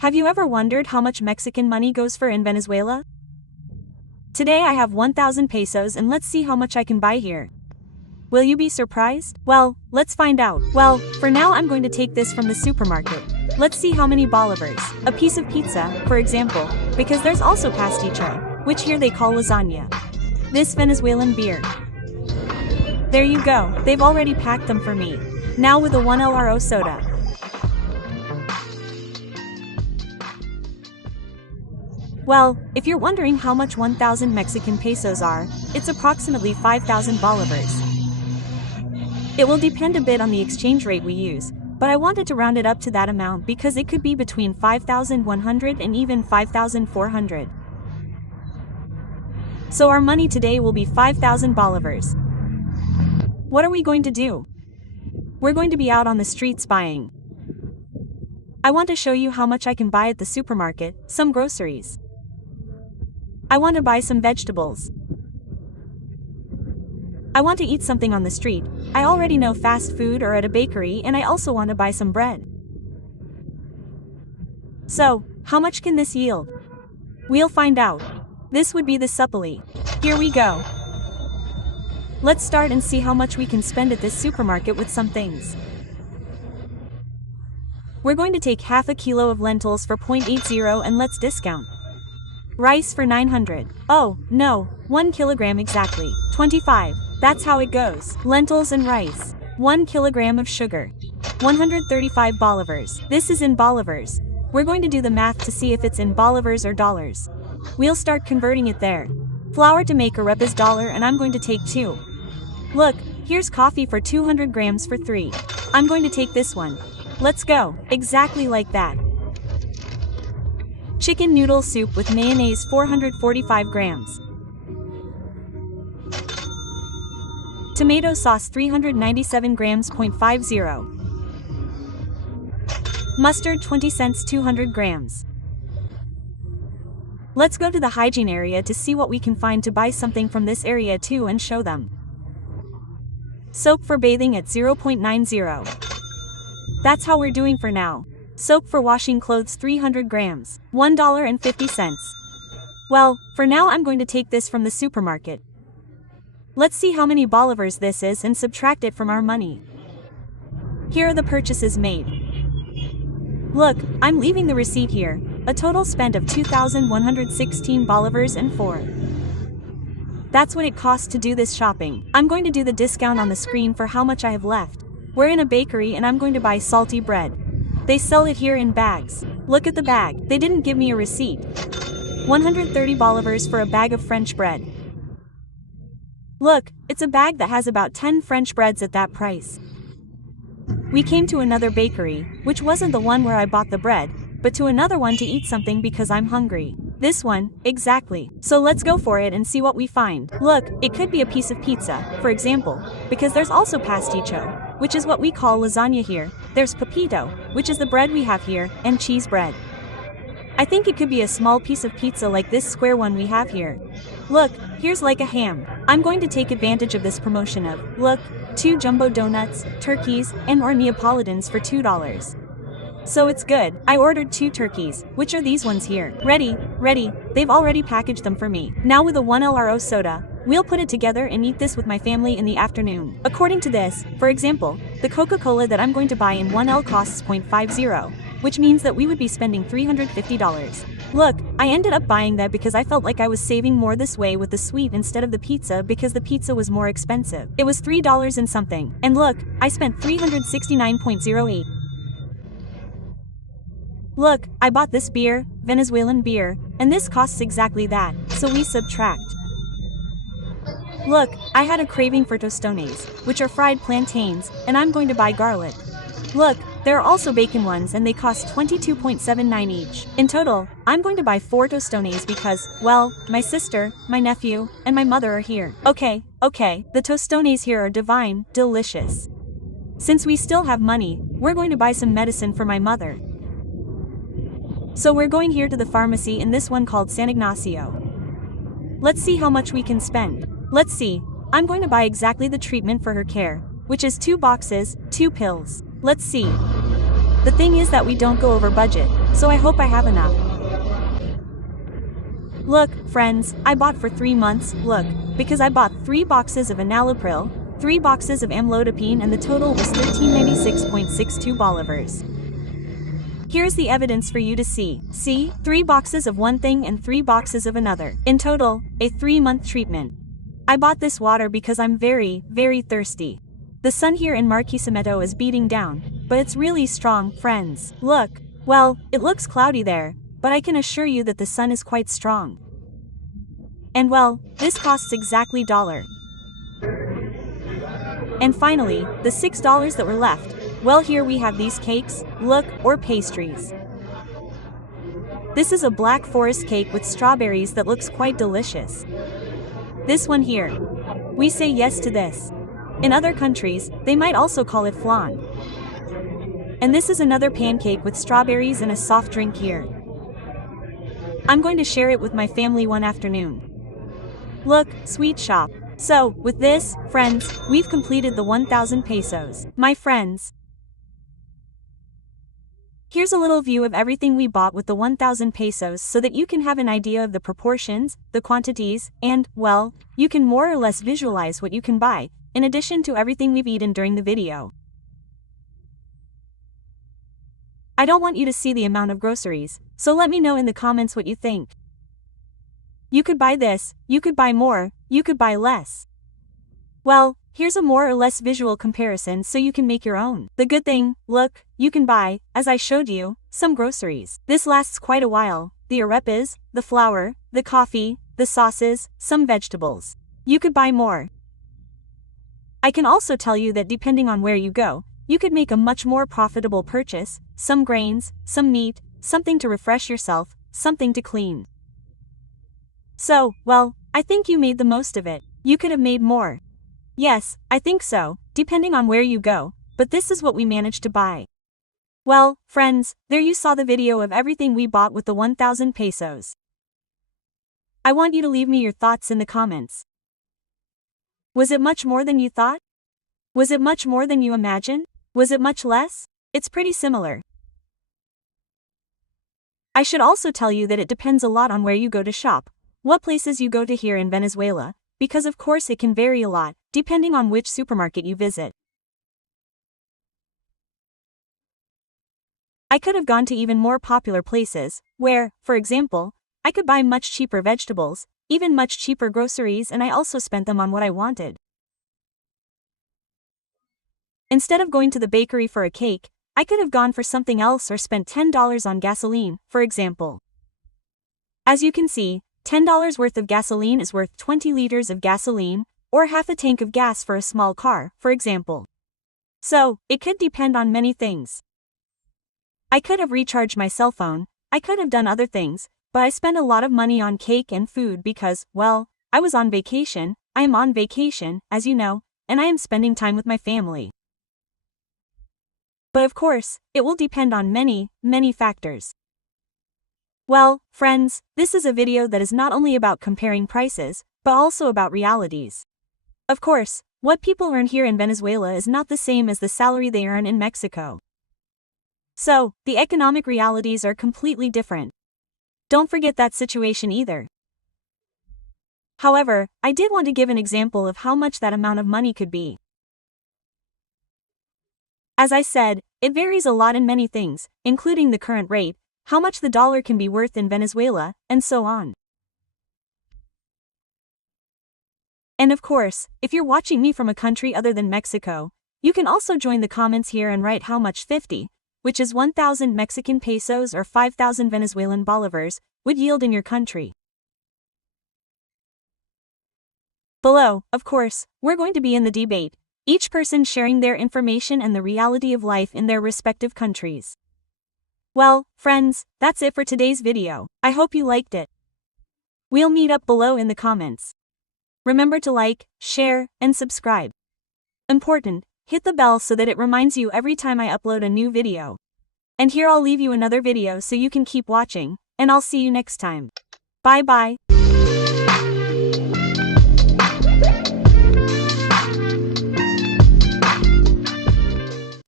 Have you ever wondered how much Mexican money goes for in Venezuela? Today I have 1,000 pesos and let's see how much I can buy here. Will you be surprised? Well, let's find out. Well, for now I'm going to take this from the supermarket. Let's see how many bolivars. A piece of pizza, for example, because there's also pasticho, which here they call lasagna. This Venezuelan beer. There you go, they've already packed them for me. Now with a 1 LRO soda. Well, if you're wondering how much 1,000 Mexican pesos are, it's approximately 5,000 bolivars. It will depend a bit on the exchange rate we use, but I wanted to round it up to that amount because it could be between 5,100 and even 5,400. So our money today will be 5,000 bolivars. What are we going to do? We're going to be out on the streets buying. I want to show you how much I can buy at the supermarket, some groceries. I want to buy some vegetables. I want to eat something on the street. I already know fast food or at a bakery, and I also want to buy some bread. So, how much can this yield? We'll find out. This would be the supply. Here we go. Let's start and see how much we can spend at this supermarket with some things. We're going to take half a kilo of lentils for 0.80 and let's discount. Rice for 900. Oh, no, 1 kilogram exactly. 25. That's how it goes. Lentils and rice. 1 kilogram of sugar. 135 bolivars. This is in bolivars. We're going to do the math to see if it's in bolivars or dollars. We'll start converting it there. Flour to make a rep is dollar and I'm going to take 2. Look, here's coffee for 200 grams for 3. I'm going to take this one. Let's go. Exactly like that. Chicken noodle soup with mayonnaise 445 grams. Tomato sauce 397 grams. 0.50. Mustard 20 cents 200 grams. Let's go to the hygiene area to see what we can find to buy something from this area too and show them. Soap for bathing at 0.90. That's how we're doing for now. Soap for washing clothes 300 grams. $1.50. Well, for now I'm going to take this from the supermarket. Let's see how many bolivars this is and subtract it from our money. Here are the purchases made. Look, I'm leaving the receipt here. A total spend of 2,116 bolivars and 4. That's what it costs to do this shopping. I'm going to do the discount on the screen for how much I have left. We're in a bakery and I'm going to buy salty bread. They sell it here in bags. Look at the bag. They didn't give me a receipt. 130 bolivars for a bag of French bread. Look, it's a bag that has about 10 French breads at that price. We came to another bakery, which wasn't the one where I bought the bread, but to another one to eat something because I'm hungry. This one, exactly. So let's go for it and see what we find. Look, it could be a piece of pizza, for example, because there's also pasticho, which is what we call lasagna here. There's pepito, which is the bread we have here, and cheese bread. I think it could be a small piece of pizza like this square one we have here. Look, here's like a ham. I'm going to take advantage of this promotion of, look, 2 jumbo donuts, turkeys, and or Neapolitans for $2. So it's good. I ordered 2 turkeys, which are these ones here. Ready, they've already packaged them for me. Now with a 1 LRO soda, we'll put it together and eat this with my family in the afternoon. According to this, for example, the Coca-Cola that I'm going to buy in 1L costs 0.50, which means that we would be spending $350. Look, I ended up buying that because I felt like I was saving more this way with the sweet instead of the pizza because the pizza was more expensive. It was $3 and something. And look, I spent 369.08. Look, I bought this beer, Venezuelan beer, and this costs exactly that, so we subtract. Look, I had a craving for tostones, which are fried plantains, and I'm going to buy garlic. Look, there are also bacon ones and they cost 22.79 each. In total, I'm going to buy 4 tostones because, well, my sister, my nephew, and my mother are here. Okay, the tostones here are divine, delicious. Since we still have money, we're going to buy some medicine for my mother. So we're going here to the pharmacy in this one called San Ignacio. Let's see how much we can spend. Let's see, I'm going to buy exactly the treatment for her care, which is 2 boxes, 2 pills. Let's see. The thing is that we don't go over budget, so I hope I have enough. Look, friends, I bought for 3 months, look, because I bought 3 boxes of enalapril, 3 boxes of amlodipine, and the total was 1396.62 bolivars. Here's the evidence for you to see. See, 3 boxes of one thing and 3 boxes of another. In total, a 3-month treatment. I bought this water because I'm very, very thirsty. The sun here in Barquisimeto is beating down, but it's really strong, friends. Look, well, it looks cloudy there, but I can assure you that the sun is quite strong. And well, this costs exactly $1. And finally, the $6 that were left, well, here we have these cakes, look, or pastries. This is a black forest cake with strawberries that looks quite delicious. This one here. We say yes to this. In other countries, they might also call it flan. And this is another pancake with strawberries and a soft drink here. I'm going to share it with my family one afternoon. Look, sweet shop. So, with this, friends, we've completed the 1,000 pesos. My friends. Here's a little view of everything we bought with the 1,000 pesos so that you can have an idea of the proportions, the quantities, and, well, you can more or less visualize what you can buy, in addition to everything we've eaten during the video. I don't want you to see the amount of groceries, so let me know in the comments what you think. You could buy this, you could buy more, you could buy less. Well, here's a more or less visual comparison so you can make your own. The good thing, look, you can buy, as I showed you, some groceries. This lasts quite a while, the arepas, the flour, the coffee, the sauces, some vegetables. You could buy more. I can also tell you that depending on where you go, you could make a much more profitable purchase, some grains, some meat, something to refresh yourself, something to clean. So, well, I think you made the most of it. You could have made more. Yes, I think so, depending on where you go, but this is what we managed to buy. Well, friends, there you saw the video of everything we bought with the 1,000 pesos. I want you to leave me your thoughts in the comments. Was it much more than you thought? Was it much more than you imagined? Was it much less? It's pretty similar. I should also tell you that it depends a lot on where you go to shop, what places you go to here in Venezuela, because of course it can vary a lot, depending on which supermarket you visit. I could have gone to even more popular places, where, for example, I could buy much cheaper vegetables, even much cheaper groceries, and I also spent them on what I wanted. Instead of going to the bakery for a cake, I could have gone for something else or spent $10 on gasoline, for example. As you can see, $10 worth of gasoline is worth 20 liters of gasoline, or half a tank of gas for a small car, for example. So, it could depend on many things. I could have recharged my cell phone, I could have done other things, but I spent a lot of money on cake and food because, well, I was on vacation, I am on vacation, as you know, and I am spending time with my family. But of course, it will depend on many, many factors. Well, friends, this is a video that is not only about comparing prices, but also about realities. Of course, what people earn here in Venezuela is not the same as the salary they earn in Mexico. So, the economic realities are completely different. Don't forget that situation either. However, I did want to give an example of how much that amount of money could be. As I said, it varies a lot in many things, including the current rate, how much the dollar can be worth in Venezuela, and so on. And of course, if you're watching me from a country other than Mexico, you can also join the comments here and write how much 50, which is 1,000 Mexican pesos or 5,000 Venezuelan bolivars, would yield in your country. Below, of course, we're going to be in the debate, each person sharing their information and the reality of life in their respective countries. Well, friends, that's it for today's video. I hope you liked it. We'll meet up below in the comments. Remember to like, share, and subscribe. Important, hit the bell so that it reminds you every time I upload a new video. And here I'll leave you another video so you can keep watching, and I'll see you next time. Bye bye.